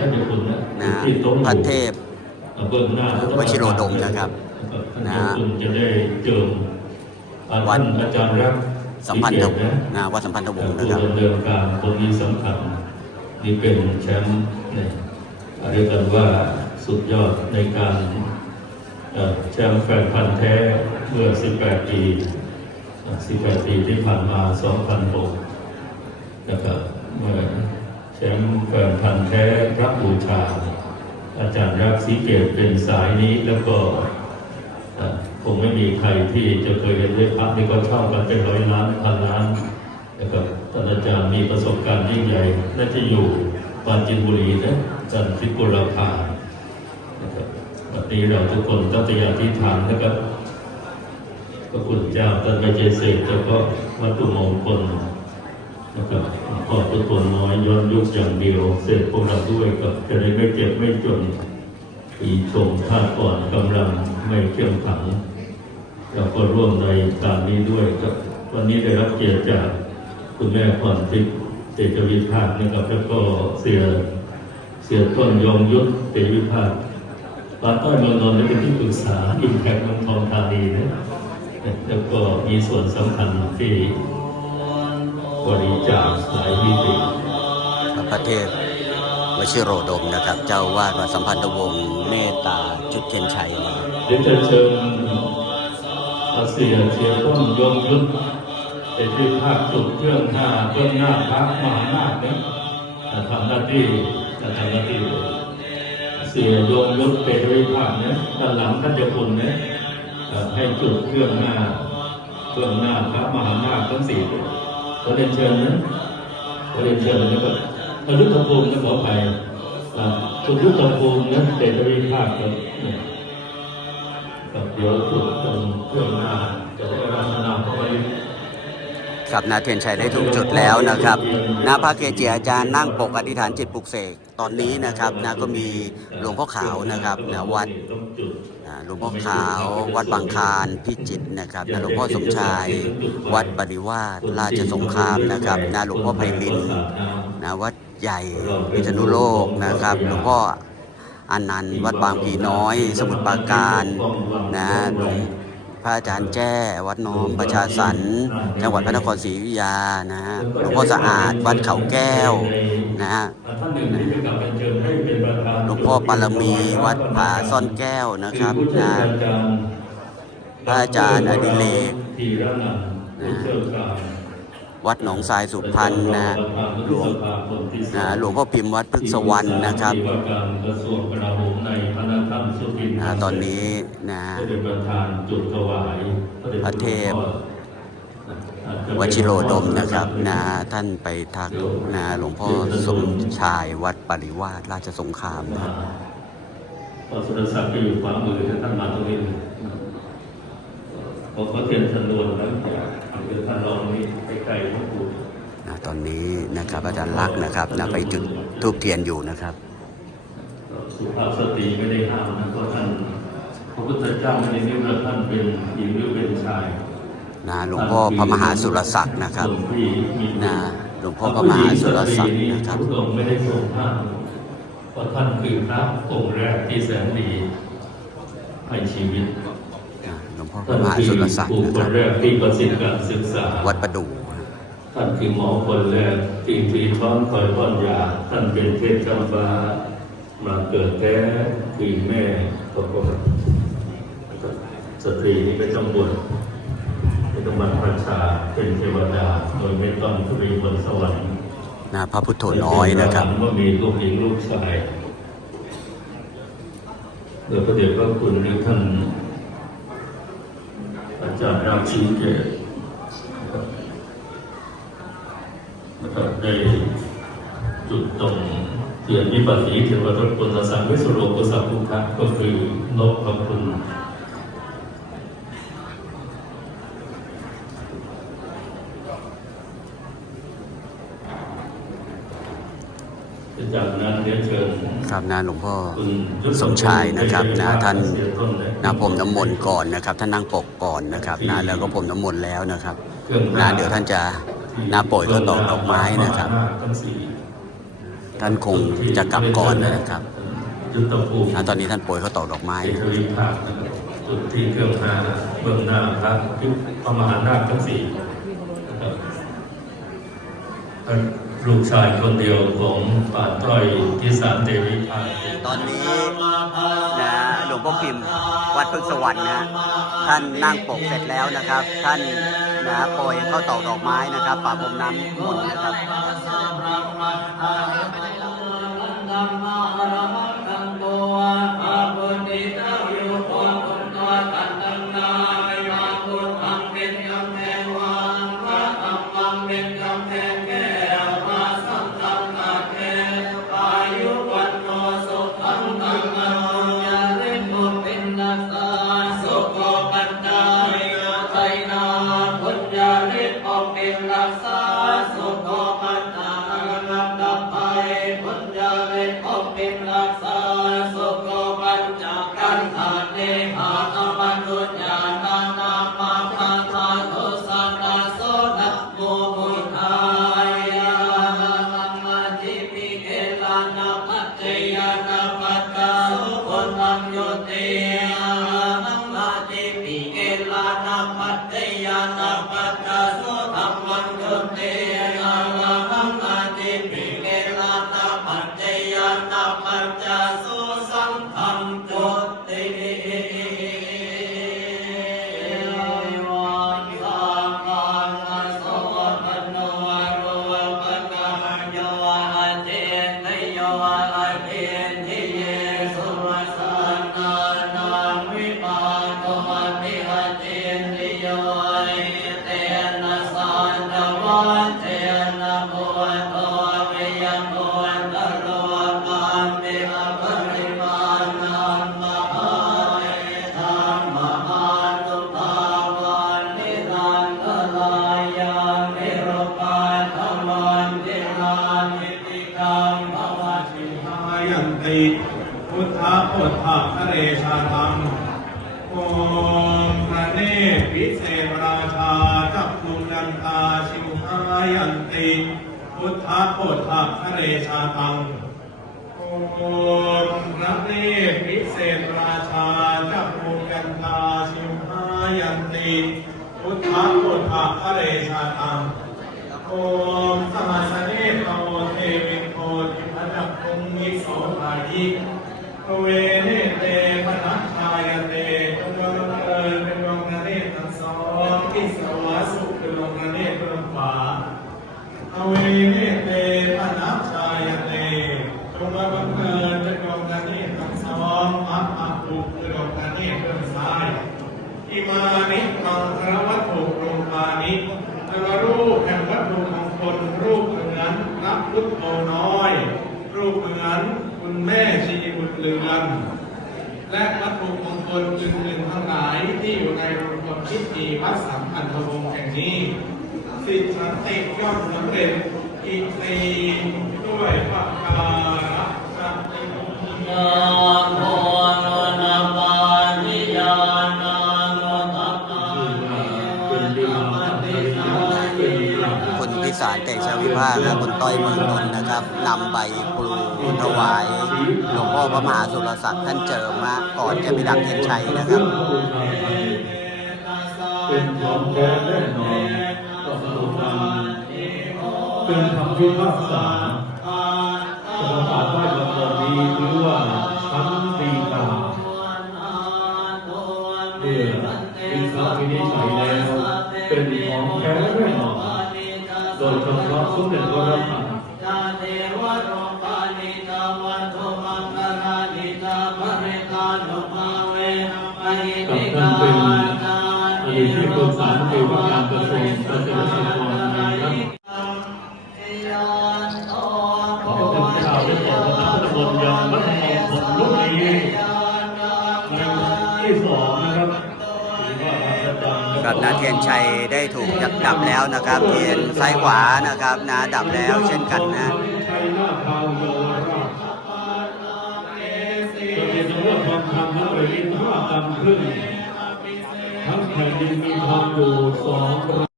ท่านเจ้าคุณนะนะที่โต๊ะพระเทพเบื้องหน้าพระวชิโรดมนะครับท่านเจ้าคุณจะได้เจิมอ่าวัดท่านอาจารย์รักสัมพันธ์ศทรีวเกงตศ์นะวัดสัมพันธวงศ์นะครับผู้ดำเนินการตรงนี้สำคัญนี่เป็นแชมป์เนี่ยเรียกกันว่าสุดยอดในการเอ่อแชมป์แฟนพันธ์แท้เมื่อ 18 ปีเอ่อ18 ปีที่ผ่านมา 2006นะครับเมื่อ แชมป์แฟนพันธ์แท้พระบูชา อาจารย์รักสีเกตเป็นสายนี้แล้วก็คงไม่มีใครที่จะเคยเห็นได้พระนี่ก็เช่ากันเป็นร้อยล้านพันล้านนะครับท่านอาจารย์มีประสบการณ์ยิ่งใหญ่น่าจะอยู่ปราจีนบุรีนะอาจารย์พิกุลภานะครับวันนี้เราทุกคนตั้งใจอธิษฐานนะครับพระคุณเจ้าท่านไปเจเสกแล้วก็วัตถุมงคลนะครับขอทุกคนน้อ ย้อนยุคอย่างเดียวเสร็จพวกเราด้วยกับจะได้ไม่เจ็บไม่จนปีชมชาติก่อนกำลังไม่เข้มขังเราก็ร่วมในการนี้ด้วยครับวันนี้ได้รับเกียรติจากคุณแม่พรทิพย์เตจวิภาคนะครับแล้วก็เสียเสียต้นยงยุทธเตจวิภาคปาต้อยเมือนนท์เป็นที่ปรึกษาอิมแพคเมืองทองธานีนะแล้วก็มีส่วนสำคัญที่บริจาคหลายมิติ พระเทพวชิโรดมนะครับ เจ้าวาดวัดสัมพันธวงศ์เมตตาจุดเทียนชัยนะครับเดี๋ยวจะเชิญอาเซียเชียต้นยงยุทธเป็นที่ภาคจุดเครื่องหน้าเบื้องหน้าพระมหานาคเนี่ยจะทำหน้าที่จะทำหน้าที่เสียยงยุทธเป็นวิภาคเนี่ยด้านหลังท่านเจ้าคุณเนี่ยให้จุดเครื่องหน้าเครื่องหน้าพระมหานาคทั้งสี่ขอเรียนเชิญนะขอเรียนเชิญนะครับ ทะลุทภูมินะขออภัยทุกยุทธภูมินะเดชวิภาคครับกับเดี๋ยวจุดตรงเครื่องหน้าจะได้รัตนาเข้าไปครับนาเทียนชัยได้ถูกจุดแล้วนะครับนาพระเกจิอาจารย์นั่งปกอธิษฐานจิตปลุกเสกตอนนี้นะครับนะก็มีหลวงพ่อขาวนะครับนะวัดหลวงพ่อขาว วัดบางคารพิจิตนะครับนะหลวงพ่อสมชาย วัดปริวาสราชสงครามนะครับนะหลวงพ่อไพลินนะวัด ใหญ่พิษณุโลกนะครับหลวงพ่ออานันต์วัดบางพีน้อย สมุทรปราการนะหลวงพระอาจารย์แจ้วัดน้อมประชาสรรค์จังหวัดพระนครศรีอยุธยานะฮะหลวงพ่อสะอาดวัดเขาแก้วนะฮะท่านหนึ่งที่จะกลับไปเชิญให้เป็นประธานหลวงพ่อปารมีวัดผาซ่อนแก้วนะครับผู้ช่วยนะอาจารย์พระอาจารย์อดิเรกธีรนันท์ผู้เชี่ย วัดหนองทรายสุพรรณนะหลวงนะหลวงพ่อพิมพ์วัดพฤกษวรรณนะครับนะตอนนี้นะพระเทพวชิโรดมนะครับนะท่านไปทักนะหลวงพ่อสมชายวัดปริวาสราชสงครามนะพอสุรศักดิ์ก็อยู่ขวามือท่านมาตรงนี้ขอขอเทียนชนวนแล้ว เดี๋ยวท่านลองนี้ใกล้ๆหลวงปู่นะตอนนี้นะครับอาจารย์ลักษณ์นะครับนะไปจุดทูบเทียนอยู่นะครับสุภาพสตรีไม่ได้ห้ามนะเพราะท่านพระพุทธเจ้าไม่ได้นิรันดร์ท่านเป็นหญิงหรือเป็นชายนะหลวงพ่อพระมหาสุรศักดิ์นะครับส่วนที่มีนะหลวงพ่อพระมหาสุรศักดิ์นะครับพระองค์ไม่ได้ทรงห้ามเพราะท่านคือพระองค์แรกที่แสนดีให้ชีวิตนะหลวง พ่อพท่าระนมหาคืสุอรศักดิ์บุคนะคคลรับแรกที่ประสิทธิ์การศึกษาวัดประดูท่านคือหมอคนแรกที่ถือช้อนคอยป้อนยาท่านเป็นเทพจำฟ้ามาเกิดแท้คือแม่ปรากฏสตรีนี่ไม่ต้องบวชไม่ต้องบรรพชาเป็นเทวดาโดยไม่ต้องขึ้นไปบนสวรรค์นะพระพุทโธน้อยนะครับว่ามีลูกหญิงลูกชายเดี๋ยวพระเดชพระคุณหรือท่านอา จารย์ราชีเกตนะครับในจุดตรงเทียนวิปัสสีเทวทัตปุณณสังวิสุโรกุสังคุคะก็คือนกพระคุ จากนั้นเรียนเชิญครับนะหลวงพ่อคุณยุทธสมชายนะครับนะท่านเสียต้เลยนะพรมน้ำมนต์ก่อนนะครับ ท่านนั่งปกก่อนนะครับนะแล้วก็พรมน้ำมนต์แล้วนะครับเครื่องนะเดี๋ยวท่านจะนะโปรยข้าวตอกดอกไม้นะครับทั้งสี่ท่านคงจะกลับก่อนนะครับยุทธภูมิอ่าตอนนี้ท่านป่วยเขาตอกดอกไม้เอกลิภาคนะครับจุดที่เครื่องนาเบื้องหน้าพระยุคพระมหานาคทั้งสี่นะครับ ลูกชายคนเดียวของป่าต้อยที่สามเทวิภาตอนนี้นะหลวงพ่อพิมพ์วัดพึกสวรรค์นะท่านนั่งปกเสร็จแล้วนะครับ ท่านนะโปรยเข้าตอกดอกไม้นะครับป่าพรมน้ำมนต์นะครับ อย่ารักษาสุา นติพุทธะพุทธะทะเรชาธรรมโอมพระเนตรวิเศษราชาจักคุนันตาชิวหายันติพุทธะพุทธะทะเรชาธรรมโอมสหัสเนตโตเทวินโทติพจักคุงมิโสภายิภเวเนเตปนัชชายเตจงบังเอิญเป็นดวงพระเนตทั้งสองที่สวาสุขเป็นด ภเวเนเตปนัชชายเตจงบังเอิญเป็นดวงพระเนตทั้งสองอัปอัปุเป็นดวงพระเนตรเบื้องซ้ายอิมานิมังคารวัตถุรูปานินวรูปแห่งวัตถุมงคลรูปเหมือนนับพุทโธน้อย รูปเหมือนคุณแม่ชีบุตรเรือนและวัตถุมงคลอื่นๆทั้งหลายที่อยู่ในโรงรวามพิธีวัดสัมพันธวงศ์แห่งนี้ สิทธิสันติย่อมสำเร็จอีกตีด้วยปากการะสัพพิมุขนะโมนะปานิยานาโมตัปปานิยาปิสังขยาคุณพิสารเตชะวิภาคและคุณต้อยเมืองนนท์นะครับนำใบปลูถวายหลวงพ่อพระมหาสุรศักดิ์ท่านเจิมมาก่อนจะไปดับเทียนชัยนะครับเป็นของแท้แน่นอน เป็นคำพิพากษาสมบัติว่าบทนี้ถือว่าชั้นดีกาเมื่อพิสาวินิจฉัยแล้วเป็นของแท้แน่นอนโดยเฉพาะสมเด็จพระราชาจาเทวโรปานิจาวัตถุมังคลานิจาภริตานุภาเวมหิติกาจาอดีตที่ปรึกษาเกี่ยวกับการกระทรวงเกษตร ครับนะเทียนชัยได้ถูกจับดับแล้วนะครับ เทียนซ้ายขวานะครับนะดับแล้วเช่นกันนะจะเป็นเรื่องความทำทั้งแผ่นดินห้ากำครึ่งทั้งแผ่นดินมีทองอยู่สอง